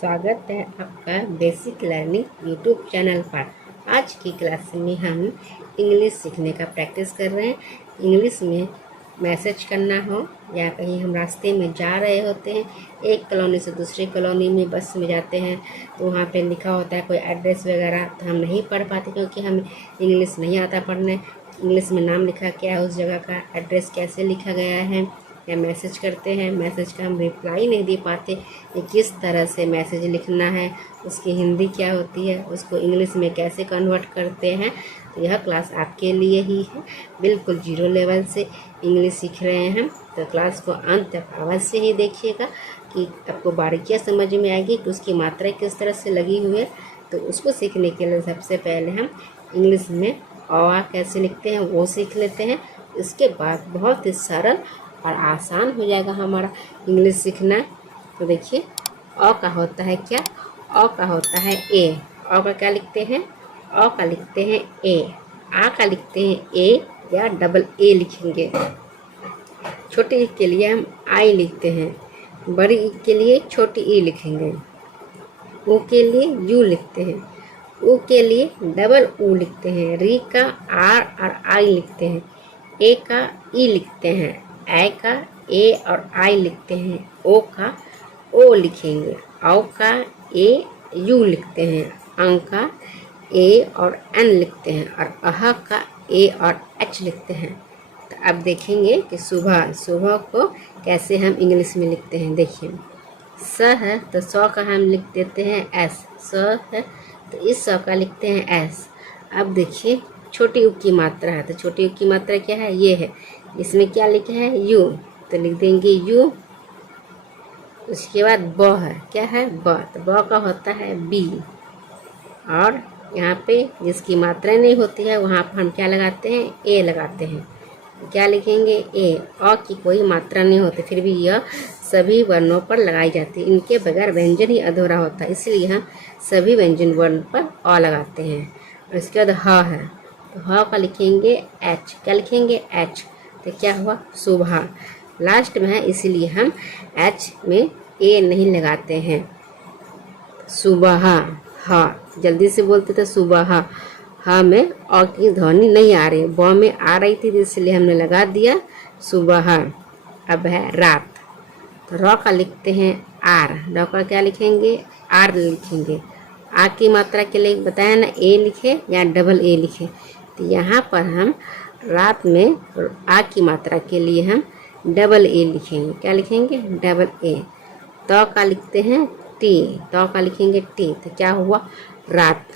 स्वागत है आपका बेसिक लर्निंग यूट्यूब चैनल पर। आज की क्लास में हम इंग्लिश सीखने का प्रैक्टिस कर रहे हैं। इंग्लिश में मैसेज करना हो या कहीं हम रास्ते में जा रहे होते हैं, एक कॉलोनी से दूसरी कॉलोनी में बस में जाते हैं तो वहाँ पे लिखा होता है कोई एड्रेस वगैरह, तो हम नहीं पढ़ पाते क्योंकि हम इंग्लिश नहीं आता पढ़ने। इंग्लिश में नाम लिखा क्या है, उस जगह का एड्रेस कैसे लिखा गया है, या मैसेज करते हैं, मैसेज का हम रिप्लाई नहीं दे पाते कि किस तरह से मैसेज लिखना है, उसकी हिंदी क्या होती है, उसको इंग्लिश में कैसे कन्वर्ट करते हैं। तो यह क्लास आपके लिए ही है। बिल्कुल जीरो लेवल से इंग्लिश सीख रहे हैं तो क्लास को अंत तक अवश्य ही देखिएगा कि आपको बारीकियाँ समझ में आएगी कि उसकी मात्रा किस तरह से लगी हुई है। तो उसको सीखने के लिए सबसे पहले हम इंग्लिश में अ कैसे लिखते हैं वो सीख लेते हैं। इसके बाद बहुत ही सरल और आसान हो जाएगा हमारा इंग्लिश सीखना। तो देखिए, अ का होता है क्या, अ का होता है ए। अ का क्या लिखते हैं, अ का लिखते हैं ए। आ का लिखते हैं ए या डबल ए लिखेंगे। छोटी ई के लिए हम आई लिखते हैं, बड़ी ई के लिए छोटी ई लिखेंगे। ऊ के लिए यू लिखते हैं, ऊ के लिए डबल ऊ लिखते हैं। री का आर और आई लिखते हैं, ए का ई लिखते हैं, ए का ए और आई लिखते हैं, ओ का ओ लिखेंगे, औ का ए यू लिखते हैं, अं का ए और एन लिखते हैं और अह का ए और एच लिखते हैं। तो अब देखेंगे कि सुबह सुबह को कैसे हम इंग्लिश में लिखते हैं। देखिए, स है तो स का हम लिख देते हैं एस। स है तो इस स का लिखते हैं एस। अब देखिए, छोटी ऊ की मात्रा है तो छोटी ऊ की मात्रा क्या है, ये है। इसमें क्या लिखा है, यू, तो लिख देंगे यू। उसके बाद ब है, क्या है, ब, तो ब का होता है बी। और यहाँ पे जिसकी मात्रा नहीं होती है वहाँ पर हम क्या लगाते हैं, ए लगाते हैं। क्या लिखेंगे, ए। अ की कोई मात्रा नहीं होती फिर भी यह सभी वर्णों पर लगाई जाती है। इनके बगैर व्यंजन ही अधूरा होता है, इसलिए हम सभी व्यंजन वर्ण पर अ लगाते हैं। और इसके बाद ह है तो ह का लिखेंगे एच। क्या लिखेंगे, एच। तो क्या हुआ, सुबह। लास्ट में है इसीलिए हम एच में ए नहीं लगाते हैं। सुबह, हाँ जल्दी से बोलते थे सुबह। हाँ में अ की ध्वनि नहीं आ रही, ब में आ रही थी इसलिए हमने लगा दिया सुबह। अब है रात, तो र का लिखते हैं आर। र का क्या लिखेंगे, आर लिखेंगे। आ की मात्रा के लिए बताया ना, ए लिखे या डबल ए लिखे। तो यहाँ पर हम रात में आ की मात्रा के लिए हम डबल ए लिखेंगे। क्या लिखेंगे, डबल ए। तो का लिखते हैं टी, तो का लिखेंगे टी। तो क्या हुआ, रात।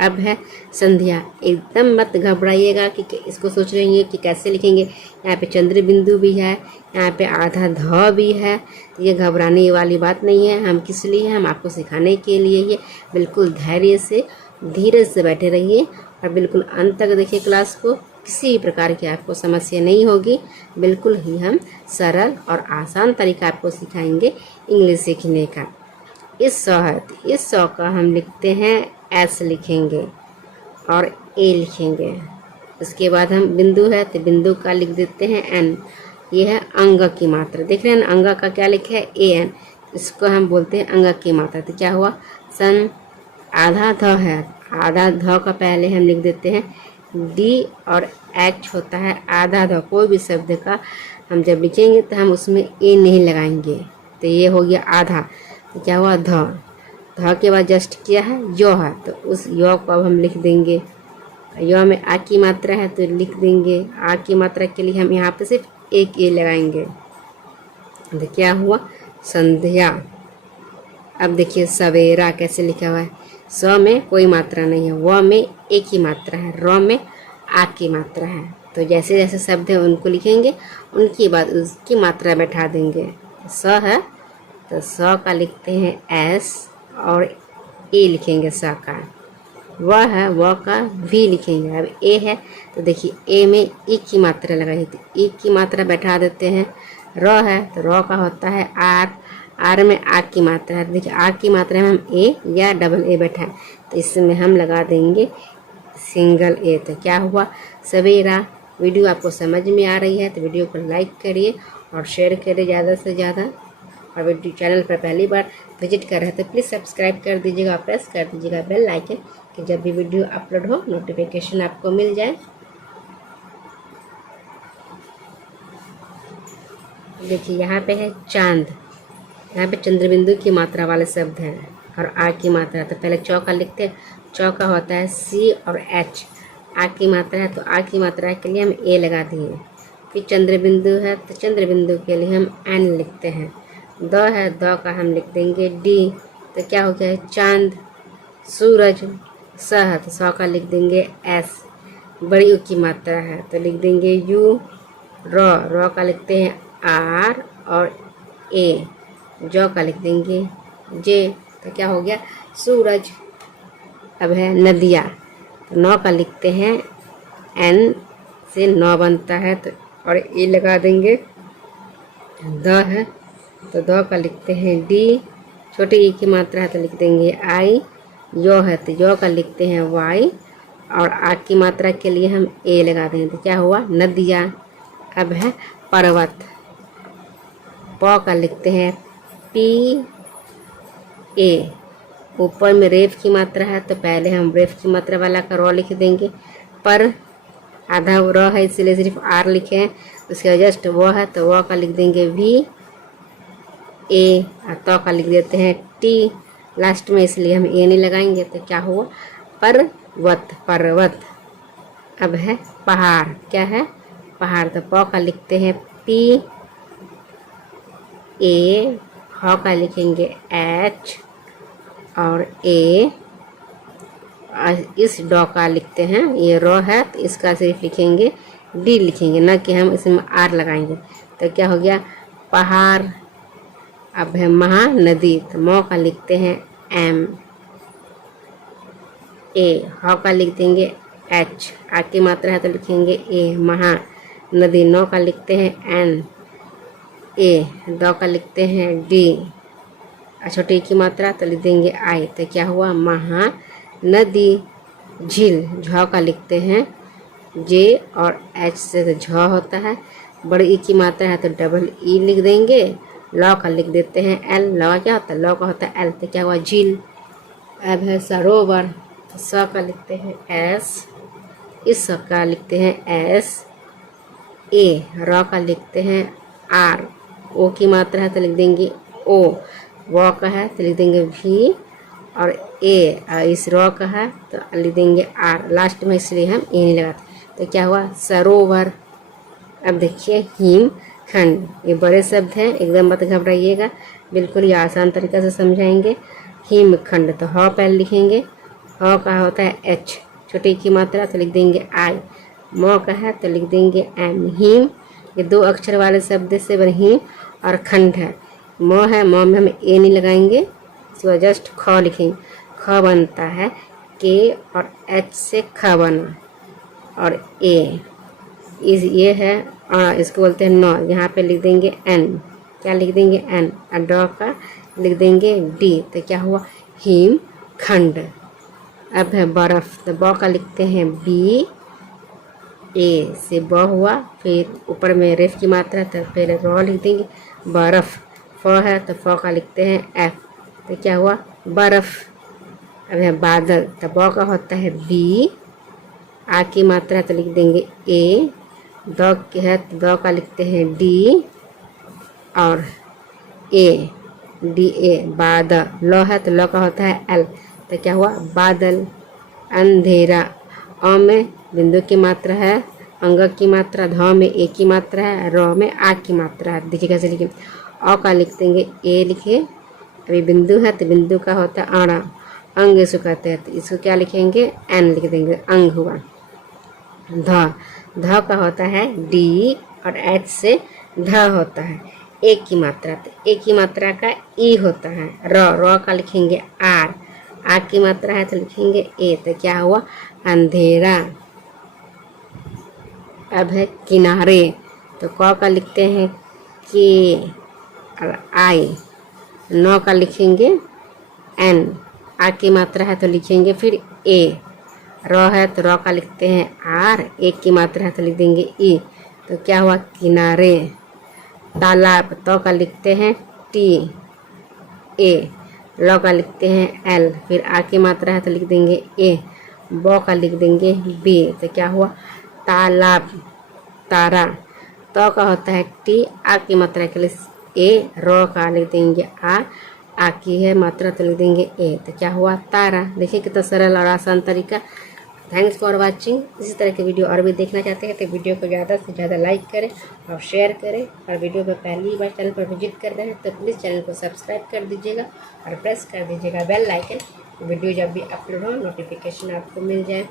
अब है संध्या। एकदम मत घबराइएगा कि इसको सोच रही हैं कि कैसे लिखेंगे। यहाँ पे चंद्र बिंदु भी है, यहाँ पे आधा ध भी है, तो ये घबराने वाली बात नहीं है। हम किस लिए, हम आपको सिखाने के लिए। ये बिल्कुल धैर्य से धीरे से बैठे रहिए और बिल्कुल अंत तक देखिए क्लास को। किसी भी प्रकार की आपको समस्या नहीं होगी। बिल्कुल ही हम सरल और आसान तरीका आपको सिखाएंगे इंग्लिश सीखने का। इस स है तो इस स का हम लिखते हैं एस लिखेंगे और ए लिखेंगे। उसके बाद हम बिंदु है तो बिंदु का लिख देते हैं एन। ये है अंग की मात्रा, देख रहे हैं ना, अंग का क्या लिखा है, ए एन। इसको हम बोलते हैं अंग की मात्रा। तो क्या हुआ, सन। आधा ध है, आधा ध का पहले हम लिख देते हैं डी और एच होता है आधा ध। कोई भी शब्द का हम जब लिखेंगे तो हम उसमें ए नहीं लगाएंगे। तो ये हो गया आधा। तो क्या हुआ, ध। ध के बाद जस्ट क्या है, यो है, तो उस यो को अब हम लिख देंगे। यो में आ की मात्रा है तो लिख देंगे। आ की मात्रा के लिए हम यहाँ पे सिर्फ एक ए लगाएंगे। तो क्या हुआ, संध्या। अब देखिए सवेरा कैसे लिखा हुआ है। स में कोई मात्रा नहीं है, व में एक ही मात्रा है, र में आ की मात्रा है। तो जैसे जैसे शब्द है उनको लिखेंगे, उनकी बाद उसकी मात्रा बैठा देंगे। स है तो स का लिखते हैं एस और ए लिखेंगे स का। व है, व का भी लिखेंगे। अब ए है तो देखिए ए में ई की मात्रा लगाई, तो ई की मात्रा बैठा देते हैं। र है तो र का होता है आर, आर में आ की मात्रा है। देखिए आ की मात्रा में हम ए या डबल ए बैठा है तो इसमें हम लगा देंगे सिंगल ए। तो क्या हुआ, सवेरा। वीडियो आपको समझ में आ रही है तो वीडियो को लाइक करिए और शेयर करिए ज़्यादा से ज़्यादा। और वीडियो चैनल पर पहली बार विजिट कर रहे हैं तो प्लीज़ सब्सक्राइब कर दीजिएगा, प्रेस कर दीजिएगा बेल आइकन कि जब भी वीडियो अपलोड हो नोटिफिकेशन आपको मिल जाए। देखिए यहाँ पे है चांद, यहाँ पे चंद्रबिंदु की मात्रा वाले शब्द हैं और आ की मात्रा। तो पहले चौ का लिखते हैं, चौ का होता है सी और एच। आ की मात्रा है तो आ की मात्रा के लिए हम ए लगा दिए। फिर चंद्रबिंदु है तो चंद्रबिंदु के लिए हम एन लिखते हैं। द है, द का हम लिख देंगे डी। तो क्या हो गया है चांद, सूरज। स है तो सौ का लिख देंगे एस। बड़ी यू की मात्रा है तो लिख देंगे यू। र का लिखते हैं आर और ए। जौ का लिख देंगे जे। तो क्या हो गया सूरज। अब है नदिया, तो नौ का लिखते हैं एन से नौ बनता है तो और ए लगा देंगे। द है तो द का लिखते हैं डी। छोटे ई की मात्रा है तो लिख देंगे आई। यो है तो यो का लिखते हैं वाई और आ की मात्रा के लिए हम ए लगा देंगे। तो क्या हुआ नदिया। अब है पर्वत, प का लिखते हैं पी ए। ऊपर में रेफ की मात्रा है तो पहले हम रेफ की मात्रा वाला का रॉ लिख देंगे, पर आधा र है इसलिए सिर्फ आर लिखे हैं। उसके जस्ट वो है तो वो का लिख देंगे वी ए और तो का लिख देते हैं टी लास्ट में, इसलिए हम ए नहीं लगाएंगे। तो क्या हुआ पर्वत, पर्वत। अब है पहाड़, क्या है पहाड़, तो प का लिखते हैं पी ए। ह का लिखेंगे एच और ए। इस डॉ का लिखते हैं, ये रो है तो इसका सिर्फ लिखेंगे डी लिखेंगे, ना कि हम इसमें आर लगाएंगे। तो क्या हो गया पहाड़। अब है महानदी, तो मौ का लिखते हैं एम ए। ह का लिख देंगे एच। आ की मात्रा है तो लिखेंगे ए महानदी। नौ का लिखते हैं एन ए। द का लिखते हैं डी। छोटी की मात्रा तो लिख देंगे आई। तो क्या हुआ महानदी। झील, झ का लिखते हैं जे और एच से तो झ होता है। बड़ी ई की मात्रा है तो डबल ई लिख देंगे। लौ का लिख देते हैं एल। लौ क्या होता है, लौ का होता है एल। तो क्या हुआ झील। अब है सरोवर, स का लिखते हैं एस। इस का लिखते हैं एस ए। र का लिखते हैं आर। ओ की मात्रा है तो लिख देंगे ओ। व का है तो लिख देंगे भी और ए। इस र का है तो लिख देंगे आर लास्ट में, इसलिए हम ए नहीं लगाते। तो क्या हुआ सरोवर। अब देखिए हिमखंड, ये बड़े शब्द हैं, एकदम मत घबराइएगा, बिल्कुल ये आसान तरीका से समझाएंगे। हिमखंड, तो ह पहले लिखेंगे, ह का होता है एच। छोटी की मात्रा तो लिख देंगे आई। म का है तो लिख देंगे एम। हिम, ये दो अक्षर वाले शब्द से बने हिम और खंड है। म है, म में हम ए नहीं लगाएंगे, इसको जस्ट ख लिखेंगे। ख बनता है के और एच से ख बना और ए। इस ये है इसको बोलते हैं नौ। यहाँ पे लिख देंगे एन, क्या लिख देंगे एन और ड का लिख देंगे डी। तो क्या हुआ हिमखंड। अब है बर्फ, तो ब का लिखते हैं बी ए से ब हुआ। फिर ऊपर में रेफ की मात्रा तो पहले र लिख देंगे बर्फ। फ है तो फ का लिखते हैं एफ। तो क्या हुआ बर्फ। अब है बादल, तो ब का होता है बी। आ की मात्रा तो लिख देंगे ए। द के है तो द का लिखते हैं डी और ए डी ए। बादल, ल है तो ल का होता है एल। तो क्या हुआ बादल। अंधेरा, अ में बिंदु की मात्रा है, अंग की मात्रा, ध में ए की मात्रा है, र में आ की मात्रा है। देखिए कैसे लिखें, अ का लिख देंगे ए लिखे। अभी बिंदु है तो बिंदु का होता है अड़ा। अंग इसको कहते हैं तो इसको क्या लिखेंगे एन लिख देंगे, अंग हुआ। ध का होता है डी और एच से ध होता है। एक की मात्रा, तो एक की मात्रा का ई होता है। र का लिखेंगे आर। आ की मात्रा है तो लिखेंगे ए। तो क्या हुआ अंधेरा। अब है किनारे, तो क का लिखते हैं के और आई। नौ का लिखेंगे एन। आ की मात्रा है तो लिखेंगे फिर ए। र है तो र का लिखते हैं आर। एक की मात्रा है तो लिख देंगे ई। तो क्या हुआ किनारे। तालाब, तो का लिखते हैं टी ए, लौ का लिखते हैं एल, फिर आ की मात्रा है तो लिख देंगे ए, बौ का लिख देंगे बी, तो क्या हुआ तालाब, तारा। तो का होता है टी, आ की मात्रा के लिए ए, रो का लिख देंगे आ की है मात्रा तो लिख देंगे ए, तो क्या हुआ तारा। देखिए कितना सरल और आसान तरीका। Thanks for watching. इसी तरह के वीडियो और भी देखना चाहते हैं तो वीडियो को ज़्यादा से ज़्यादा लाइक करें और शेयर करें, और वीडियो को पहली बार चैनल पर विजिट कर रहे हैं तो प्लीज़ चैनल को सब्सक्राइब कर दीजिएगा और प्रेस कर दीजिएगा बेल आइकन, वीडियो जब भी अपलोड हो नोटिफिकेशन आपको मिल जाए।